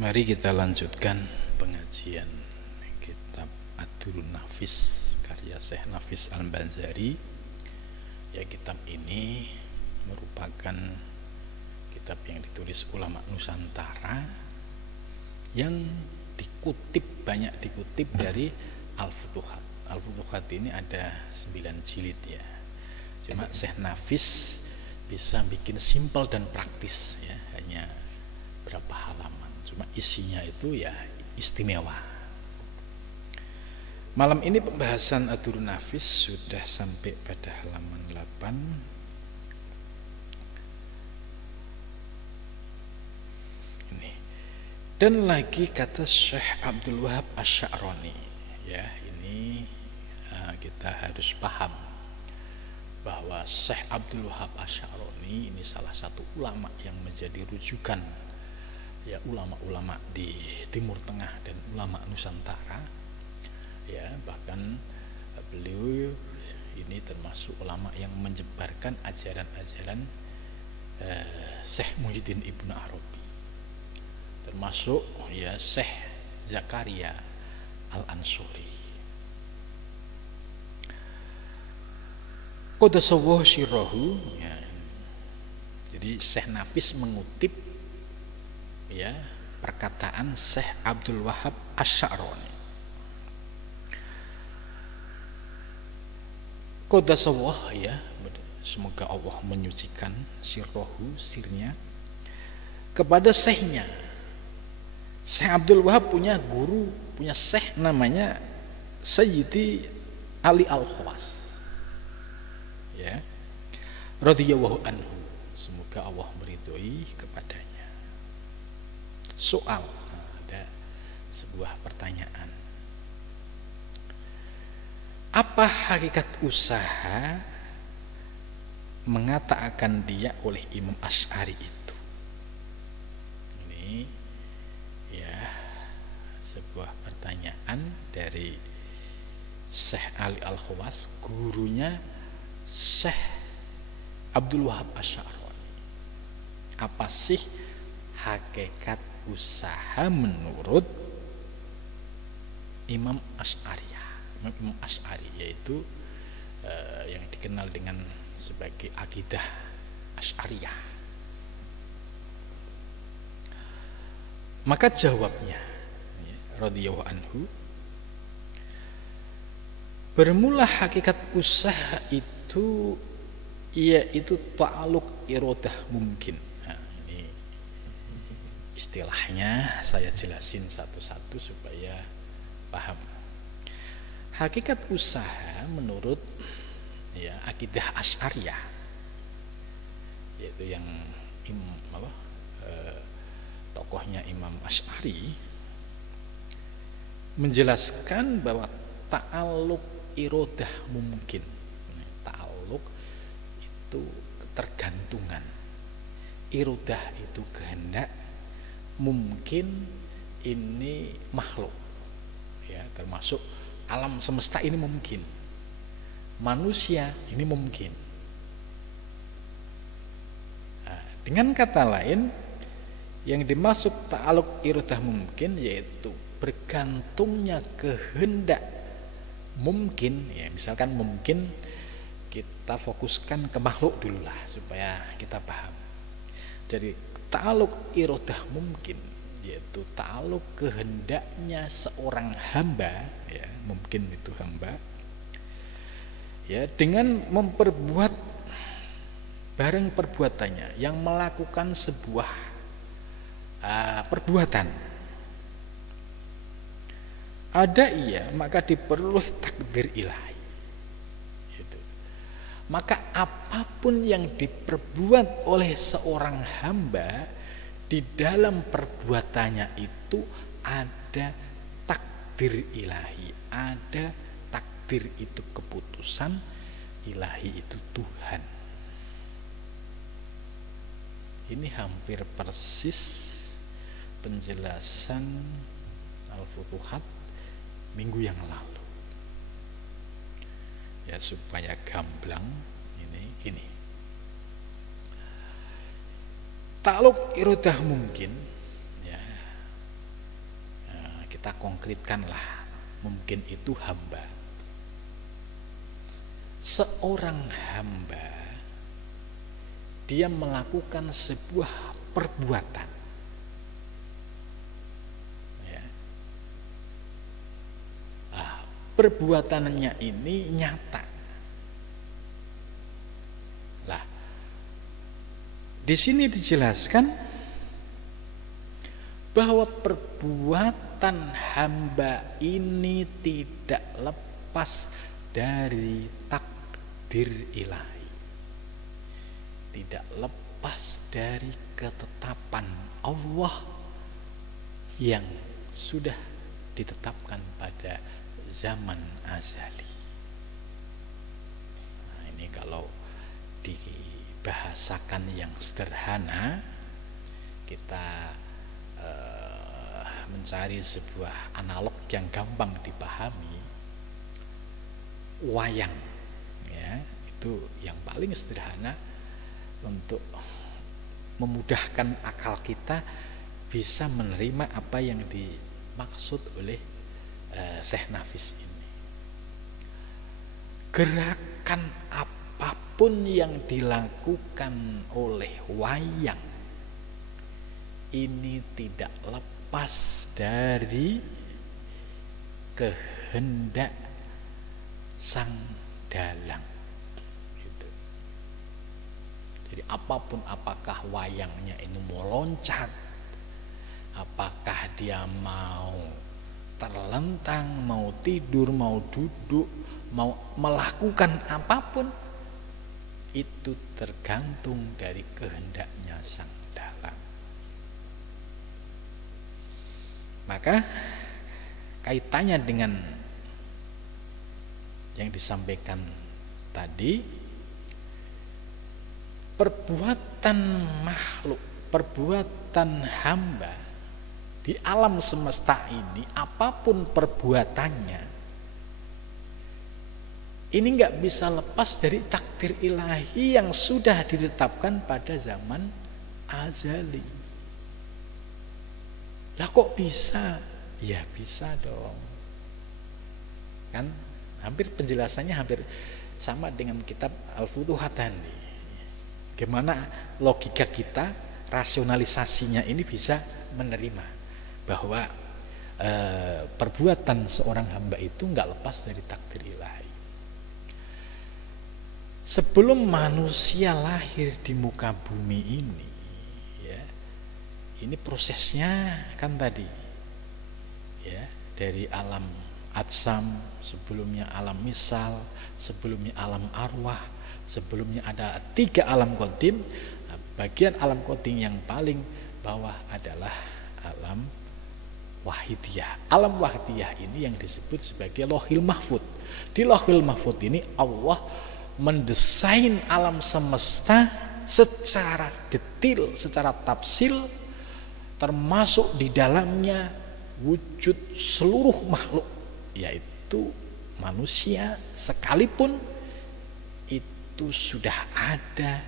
Mari kita lanjutkan pengajian kitab Ad-Durrun Nafis karya Syekh Nafis Al-Banzari. Ya, kitab ini merupakan kitab yang ditulis ulama Nusantara yang banyak dikutip dari Al-Futuhat. Al-Futuhat ini ada 9 jilid ya. Cuma Syekh Nafis bisa bikin simpel dan praktis ya, hanya berapa halaman. Cuma isinya itu ya istimewa. Malam ini pembahasan Ad-Durrun Nafis sudah sampai pada halaman 8. Ini. Dan lagi kata Syekh Abdul Wahab Asy-Sya'rani. Ya, ini kita harus paham bahwa Syekh Abdul Wahab Asy-Sya'rani ini salah satu ulama yang menjadi rujukan ya ulama-ulama di Timur Tengah dan ulama Nusantara. Ya, bahkan beliau ini termasuk ulama yang menyebarkan ajaran-ajaran Syekh Muhyiddin Ibnu Arabi, termasuk ya Syekh Zakaria Al-Ansuri. Qadasawwah sirrahu ya. Jadi Syekh Nafis mengutip ya perkataan Syekh Abdul Wahab Asy-Sya'rani. Qadasawwah ya, semoga Allah menyucikan sirrahu, sirnya, kepada syekhnya. Syekh Abdul Wahab punya guru, punya syekh namanya Sayyidi Ali Al-Khawas. Ya, radhiyallahu anhu, semoga Allah meridhoi kepadanya. Soal, ada sebuah pertanyaan. Apa hakikat usaha mengatakan dia oleh Imam Asy'ari itu? Ini ya sebuah pertanyaan dari Syekh Ali Al-Khawas, gurunya Syekh Abdul Wahab Asy-Sya'rani. Apa sih hakikat usaha menurut Imam Asy'ari? Imam Asy'ari yaitu yang dikenal dengan sebagai akidah Asy'ariyah. Maka jawabnya radhiyallahu anhu, bermula hakikat usaha itu yaitu ta'alluq iradah mungkin. Nah, ini istilahnya saya jelasin satu-satu supaya paham. Hakikat usaha menurut ya akidah Asy'ariyah, yaitu yang tokohnya Imam Asy'ari, menjelaskan bahwa ta'alluq iradah mungkin. Ta'alluq itu ketergantungan, iradah itu kehendak, mungkin ini makhluk ya, termasuk alam semesta ini mungkin, manusia ini mungkin. Nah, dengan kata lain, yang dimaksud ta'alluq iradah mungkin yaitu bergantungnya kehendak mungkin ya. Misalkan mungkin kita fokuskan ke makhluk dulu lah supaya kita paham. Jadi ta'alluq iradah mungkin yaitu ta'alluq kehendaknya seorang hamba ya, mungkin itu hamba ya, dengan memperbuat bareng perbuatannya, yang melakukan sebuah perbuatan. Ada ia, maka diperoleh takdir ilahi. Gitu. Maka apapun yang diperbuat oleh seorang hamba, di dalam perbuatannya itu ada takdir ilahi, ada takdir itu keputusan, ilahi itu Tuhan. Ini hampir persis penjelasan Al-Futuhat minggu yang lalu. Ya, supaya gamblang ini gini. Ta'alluq iradah mungkin ya, kita konkretkanlah, mungkin itu hamba. Seorang hamba, dia melakukan sebuah perbuatan, ya. Perbuatannya ini nyata. Lah, di sini dijelaskan bahwa perbuatan hamba ini tidak lepas dari takdir ilahi, tidak lepas dari ketetapan Allah yang sudah ditetapkan pada zaman azali. Nah, ini kalau dibahasakan yang sederhana, kita mencari sebuah analog yang gampang dipahami, wayang, ya, itu yang paling sederhana untuk memudahkan akal kita bisa menerima apa yang dimaksud oleh Syekh Nafis ini. Gerakan apapun yang dilakukan oleh wayang ini tidak lepas dari kehendak sang dalang. Gitu. Jadi apapun, apakah wayangnya ini mau loncat, apakah dia mau terlentang, mau tidur, mau duduk, mau melakukan apapun, itu tergantung dari kehendaknya sang dalang. Maka kaitannya dengan yang disampaikan tadi, perbuatan makhluk, perbuatan hamba di alam semesta ini, apapun perbuatannya, ini nggak bisa lepas dari takdir ilahi yang sudah ditetapkan pada zaman azali. Lah kok bisa? Ya bisa dong. Kan hampir penjelasannya hampir sama dengan kitab Al-Futuhat tadi. Gimana logika kita, rasionalisasinya ini bisa menerima bahwa perbuatan seorang hamba itu nggak lepas dari takdir ilahi. Sebelum manusia lahir di muka bumi ini, ya, ini prosesnya kan tadi, ya, dari alam atsam, sebelumnya alam misal, sebelumnya alam arwah, sebelumnya ada 3 alam qadim. Bagian alam qadim yang paling bawah adalah alam wahidiyah. Alam wahidiyah ini yang disebut sebagai Lauhil Mahfud. Di Lauhil Mahfud ini Allah mendesain alam semesta secara detail, secara tafsil, termasuk di dalamnya wujud seluruh makhluk, yaitu manusia sekalipun itu sudah ada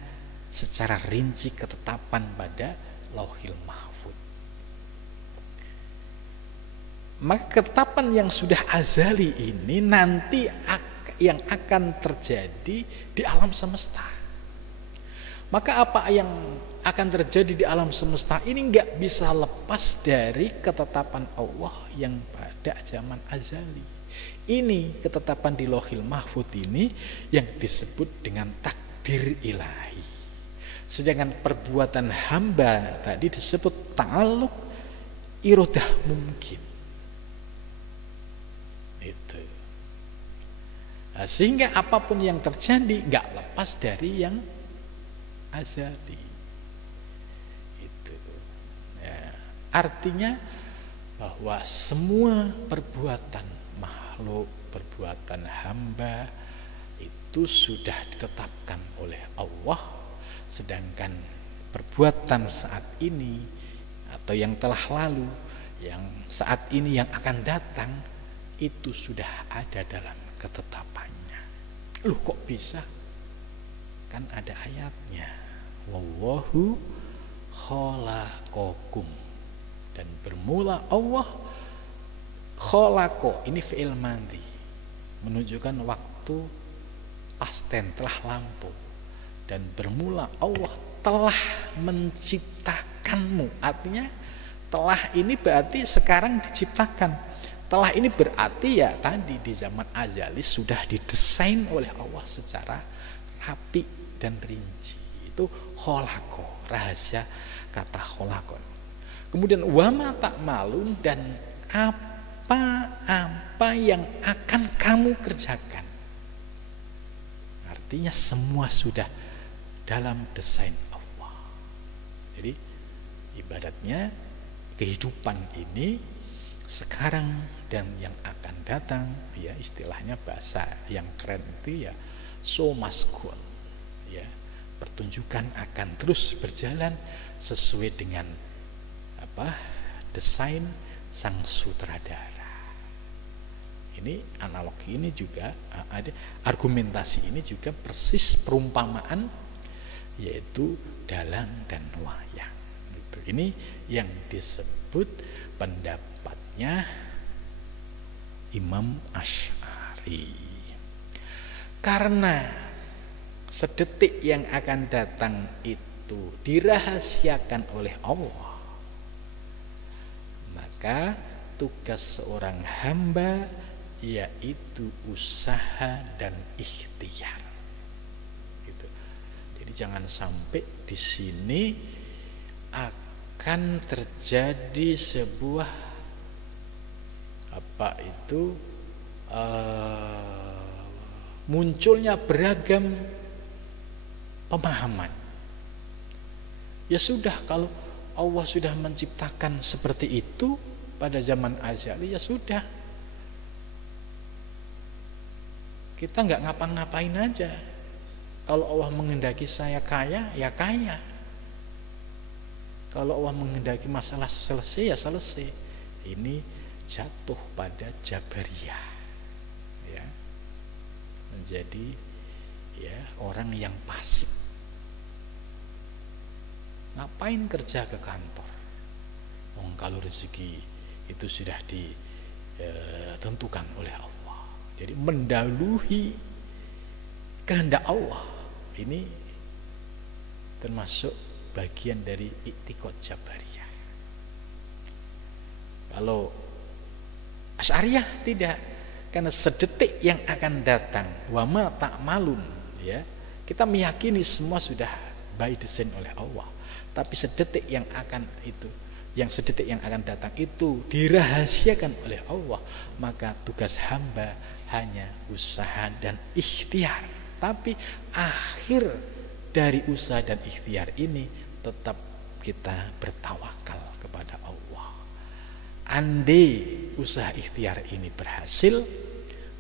secara rinci ketetapan pada Lauhil Mahfud. Maka ketetapan yang sudah azali ini nanti yang akan terjadi di alam semesta. Maka apa yang akan terjadi di alam semesta ini nggak bisa lepas dari ketetapan Allah yang pada zaman azali. Ini ketetapan di Lauhil Mahfud ini yang disebut dengan takdir ilahi. Sedangkan perbuatan hamba tadi disebut ta'alluq iradah mungkin. Itu. Nah, sehingga apapun yang terjadi nggak lepas dari yang azali. Itu. Ya, artinya bahwa semua perbuatan makhluk, perbuatan hamba itu sudah ditetapkan oleh Allah, sedangkan perbuatan saat ini atau yang telah lalu, yang saat ini, yang akan datang, itu sudah ada dalam ketetapannya. Loh kok bisa? Kan ada ayatnya, wallahu khalaqakum, dan bermula Allah Kholako ini fi'il madhi, menunjukkan waktu past tense, telah lampau. Dan bermula Allah telah menciptakanmu. Artinya telah ini berarti sekarang diciptakan. Telah ini berarti ya tadi di zaman azali sudah didesain oleh Allah secara rapi dan rinci. Itu kholako, rahasia kata kholako. Kemudian wama ta'malun, dan apa yang akan kamu kerjakan. Artinya semua sudah dalam desain Allah. Jadi ibaratnya kehidupan ini sekarang dan yang akan datang, ya istilahnya bahasa yang keren itu ya so must go on, ya pertunjukan akan terus berjalan sesuai dengan desain sang sutradara. Ini analogi ini juga ada, argumentasi ini juga persis perumpamaan, yaitu dalang dan wayang. Ini yang disebut pendapatnya Imam Asy'ari. Karena sedetik yang akan datang itu dirahasiakan oleh Allah, maka tugas seorang hamba yaitu usaha dan ikhtiar. Gitu. Jadi jangan sampai di sini akan terjadi sebuah munculnya beragam pemahaman. Ya sudah, kalau Allah sudah menciptakan seperti itu pada zaman azali, ya sudah, kita nggak ngapa-ngapain aja. Kalau Allah menghendaki saya kaya, ya kaya. Kalau Allah menghendaki masalah selesai, ya selesai. Ini jatuh pada Jabariyah, ya, menjadi ya orang yang pasif. Ngapain kerja ke kantor? Kalau rezeki itu sudah ditentukan oleh Allah. Jadi mendahului kehendak Allah, ini termasuk bagian dari i'tiqad Jabariyah. Kalau Asy'ariyah tidak, karena sedetik yang akan datang, wa ma ta'malun, ya, kita meyakini semua sudah by design oleh Allah. Tapi sedetik yang akan datang itu dirahasiakan oleh Allah, maka tugas hamba hanya usaha dan ikhtiar. Tapi akhir dari usaha dan ikhtiar ini tetap kita bertawakal kepada Allah. Andai usaha ikhtiar ini berhasil,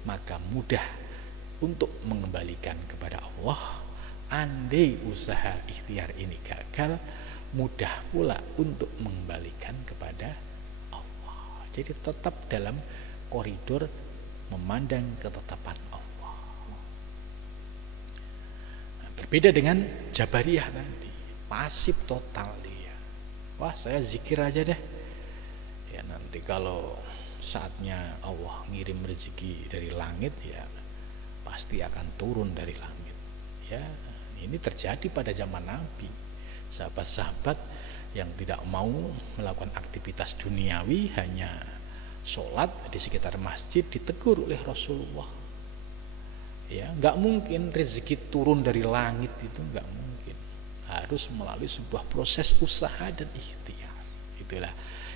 maka mudah untuk mengembalikan kepada Allah. Andai usaha ikhtiar ini gagal, mudah pula untuk mengembalikan kepada Allah. Jadi tetap dalam koridor memandang ketetapan Allah. Nah, berbeda dengan Jabariyah tadi, pasif total dia. Wah, saya zikir aja deh. Ya nanti kalau saatnya Allah ngirim rezeki dari langit, ya pasti akan turun dari langit. Ya, ini terjadi pada zaman Nabi. Sahabat-sahabat yang tidak mau melakukan aktivitas duniawi, hanya sholat di sekitar masjid, ditegur oleh Rasulullah. Ya, nggak mungkin rezeki turun dari langit, itu nggak mungkin. Harus melalui sebuah proses usaha dan ikhtiar.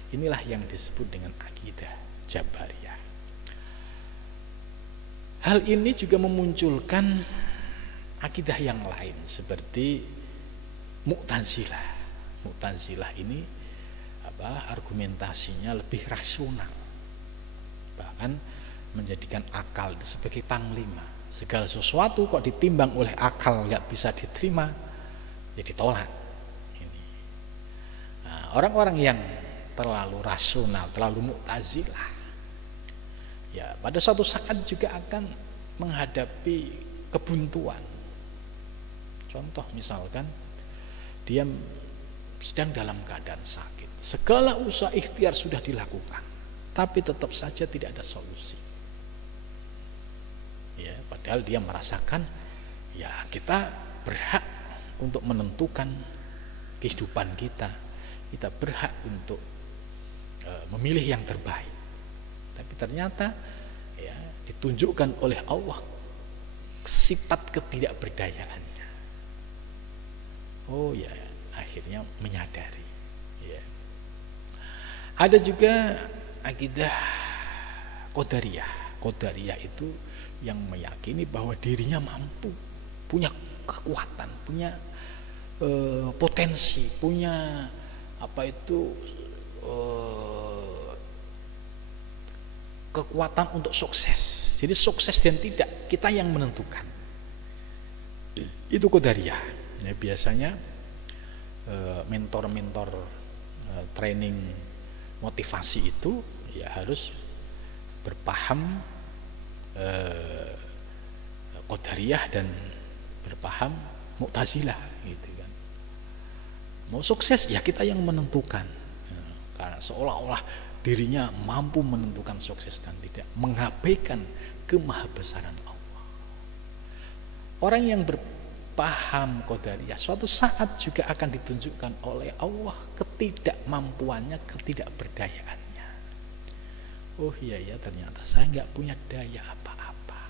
Inilah yang disebut dengan akidah Jabariyah. Hal ini juga memunculkan akidah yang lain seperti Mu'tazilah. Mu'tazilah ini argumentasinya lebih rasional, bahkan menjadikan akal sebagai panglima. Segala sesuatu kok ditimbang oleh akal nggak bisa diterima, ya ditolak. Nah, orang-orang yang terlalu rasional, terlalu Mu'tazilah, ya pada suatu saat juga akan menghadapi kebuntuan. Contoh misalkan dia sedang dalam keadaan sakit, segala usaha ikhtiar sudah dilakukan, tapi tetap saja tidak ada solusi. Ya, padahal dia merasakan ya kita berhak untuk menentukan kehidupan kita. Kita berhak untuk memilih yang terbaik. Tapi ternyata ya ditunjukkan oleh Allah sifat ketidakberdayaannya. Oh ya, akhirnya menyadari. Ya. Ada juga akidah Qadariyah. Qadariyah itu yang meyakini bahwa dirinya mampu, punya kekuatan, punya potensi, punya kekuatan untuk sukses. Jadi sukses dan tidak kita yang menentukan. Itu Qadariyah. Ya, biasanya mentor-mentor training motivasi itu ya harus berpaham Qadariyah dan berpaham Mu'tazilah gitu kan. Mau sukses ya kita yang menentukan. Karena seolah-olah dirinya mampu menentukan sukses dan tidak, mengabaikan kemahabesaran Allah. Orang yang berpaham Qadariyah suatu saat juga akan ditunjukkan oleh Allah ketidakmampuannya, ketidakberdayaannya. Oh iya ya, ternyata saya nggak punya daya apa-apa.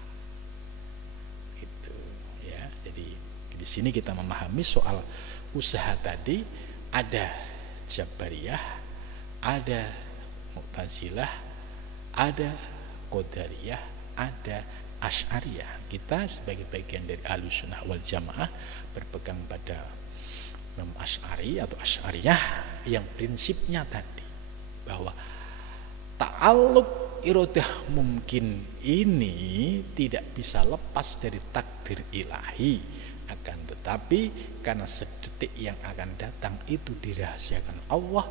Itu ya. Jadi di sini kita memahami soal usaha tadi, ada Jabariyah, ada Mu'tazilah, ada Qadariyah, ada Asy'ariyah. Kita sebagai bagian dari Ahlussunnah wal Jamaah berpegang pada Imam Asy'ari atau Asy'ariyah yang prinsipnya tadi bahwa ta'alluq iradah mungkin ini tidak bisa lepas dari takdir ilahi, akan tetapi karena sedetik yang akan datang itu dirahasiakan Allah,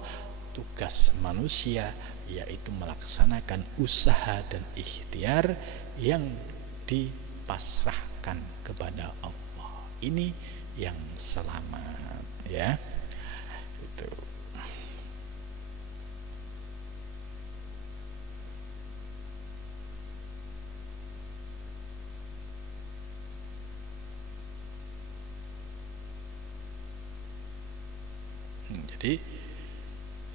tugas manusia yaitu melaksanakan usaha dan ikhtiar yang dipasrahkan kepada Allah. Ini yang selamat ya. Itu. Jadi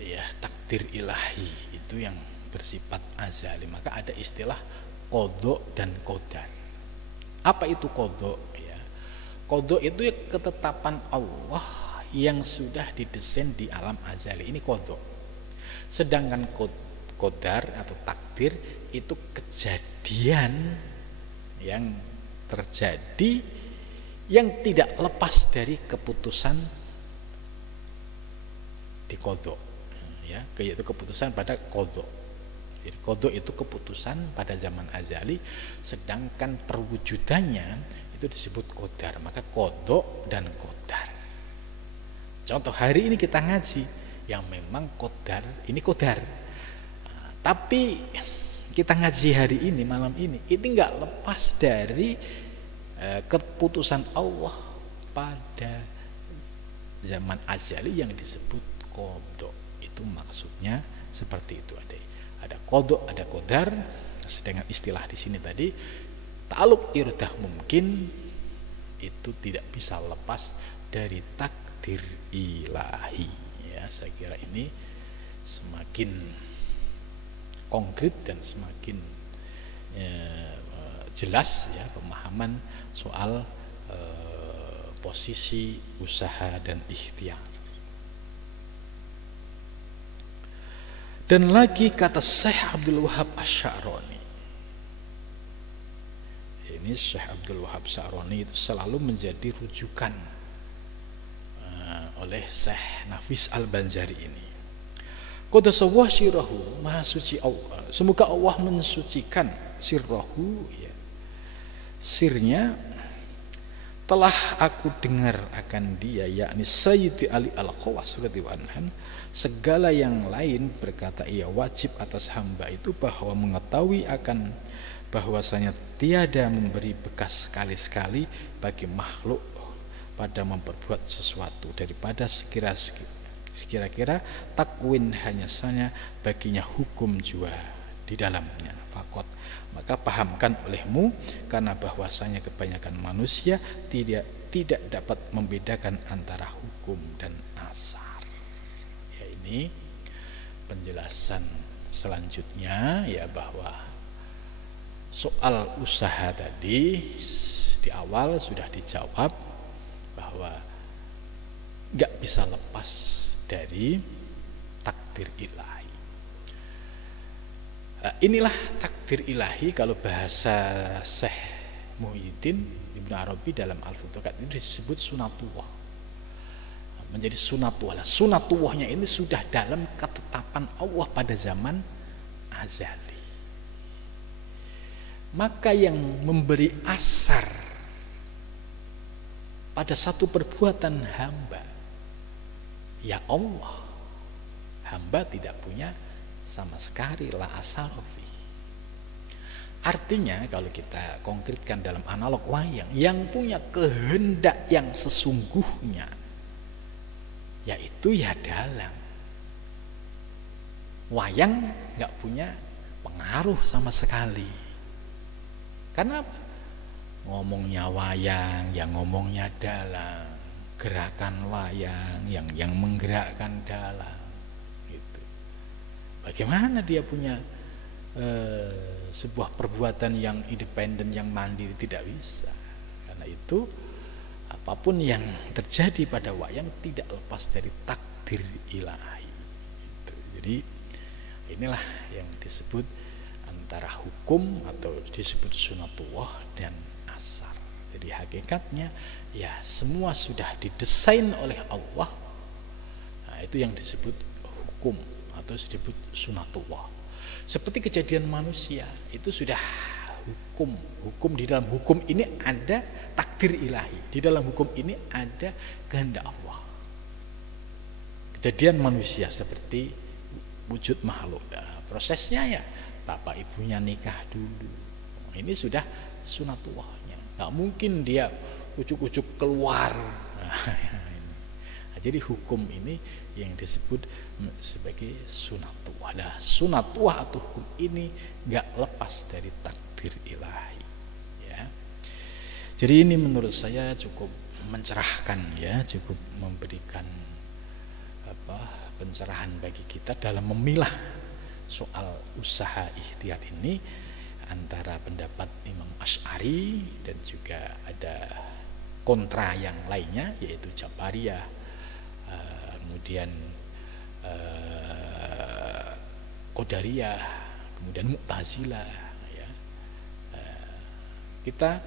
ya takdir ilahi itu yang bersifat azali. Maka ada istilah qada dan qadar. Apa itu qada ya? Qada itu ya ketetapan Allah yang sudah didesain di alam azali. Ini qada. Sedangkan qadar atau takdir itu kejadian yang terjadi yang tidak lepas dari keputusan di qada ya, yaitu keputusan pada qada. Jadi qada itu keputusan pada zaman azali, sedangkan perwujudannya itu disebut qadar. Maka qada dan qadar. Contoh hari ini kita ngaji yang memang qadar, ini qadar. Tapi kita ngaji hari ini, malam ini, itu enggak lepas dari keputusan Allah pada zaman azali yang disebut qada. Itu maksudnya seperti itu. Ada qada, ada qadar. Sedangkan istilah di sini tadi ta'alluq iradah mungkin itu tidak bisa lepas dari takdir ilahi. Ya, saya kira ini semakin konkret dan semakin jelas ya pemahaman soal posisi usaha dan ikhtiar. Dan lagi kata Syekh Abdul Wahab Asy-Sya'rani. Ini Syekh Abdul Wahab Asy-Sya'rani itu selalu menjadi rujukan oleh Syekh Nafis Al-Banjari ini. Qadasawwah sirrahu, maha suci Allah. Semoga Allah mensucikan sirrahu ya. Sirnya telah aku dengar akan dia, yakni Sayyidi Ali Al-Khawas radhiyallahu anhu. Segala yang lain berkata ia wajib atas hamba itu bahwa mengetahui akan bahwasanya tiada memberi bekas sekali-sekali bagi makhluk pada memperbuat sesuatu daripada kira-kira takwin hanya saja baginya hukum jua di dalamnya fakot. Maka pahamkan olehmu, karena bahwasanya kebanyakan manusia tidak dapat membedakan antara hukum dan asar. Ya, ini penjelasan selanjutnya ya, bahwa soal usaha tadi di awal sudah dijawab bahwa nggak bisa lepas dari takdir ilahi. Inilah takdir ilahi kalau bahasa Syekh Muhyiddin Ibnu Arabi dalam Al-Futuhat ini disebut sunatullah. Menjadi sunatullah. Sunatullahnya ini sudah dalam ketetapan Allah pada zaman azali. Maka yang memberi asar pada satu perbuatan hamba ya Allah. Hamba tidak punya sama sekali la asarofi. Artinya kalau kita konkretkan dalam analog wayang, yang punya kehendak yang sesungguhnya yaitu ya dalang. Wayang nggak punya pengaruh sama sekali. Karena apa? Ngomongnya wayang, yang ngomongnya dalang. Gerakan wayang, yang menggerakkan dalang. Bagaimana dia punya sebuah perbuatan yang independen, yang mandiri? Tidak bisa. Karena itu apapun yang terjadi pada wayang tidak lepas dari takdir ilahi. Jadi inilah yang disebut antara hukum atau disebut sunatullah dan asar. Jadi hakikatnya ya semua sudah didesain oleh Allah. Nah, itu yang disebut hukum atau disebut sunatullah. Seperti kejadian manusia itu sudah hukum. Hukum, di dalam hukum ini ada takdir ilahi. Di dalam hukum ini ada kehendak Allah. Kejadian manusia seperti wujud makhluk. Nah, prosesnya ya bapak ibunya nikah dulu. Ini sudah sunatullahnya. Gak mungkin dia ucuk-ucuk keluar. Nah, jadi hukum ini yang disebut sebagai sunatullah. Nah, sunatullah atau hukum ini gak lepas dari takdir ilahi. Ya. Jadi ini menurut saya cukup mencerahkan ya, cukup memberikan pencerahan bagi kita dalam memilah soal usaha ikhtiar ini antara pendapat Imam Asy'ari dan juga ada kontra yang lainnya yaitu Jabariyah, kemudian Qadariyah, kemudian Mu'tazilah ya. Kita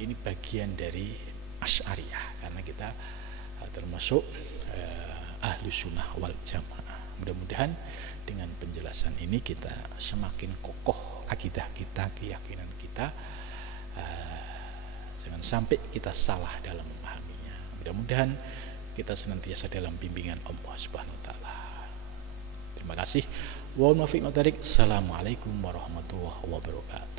ini bagian dari Asy'ariyah karena kita termasuk ahlu sunnah wal jamaah. Mudah-mudahan dengan penjelasan ini kita semakin kokoh akidah kita, keyakinan kita, jangan sampai kita salah dalam memahaminya. Mudah-mudahan kita senantiasa dalam bimbingan Allah Subhanahu wa taala. Terima kasih. Assalamualaikum warahmatullahi wabarakatuh.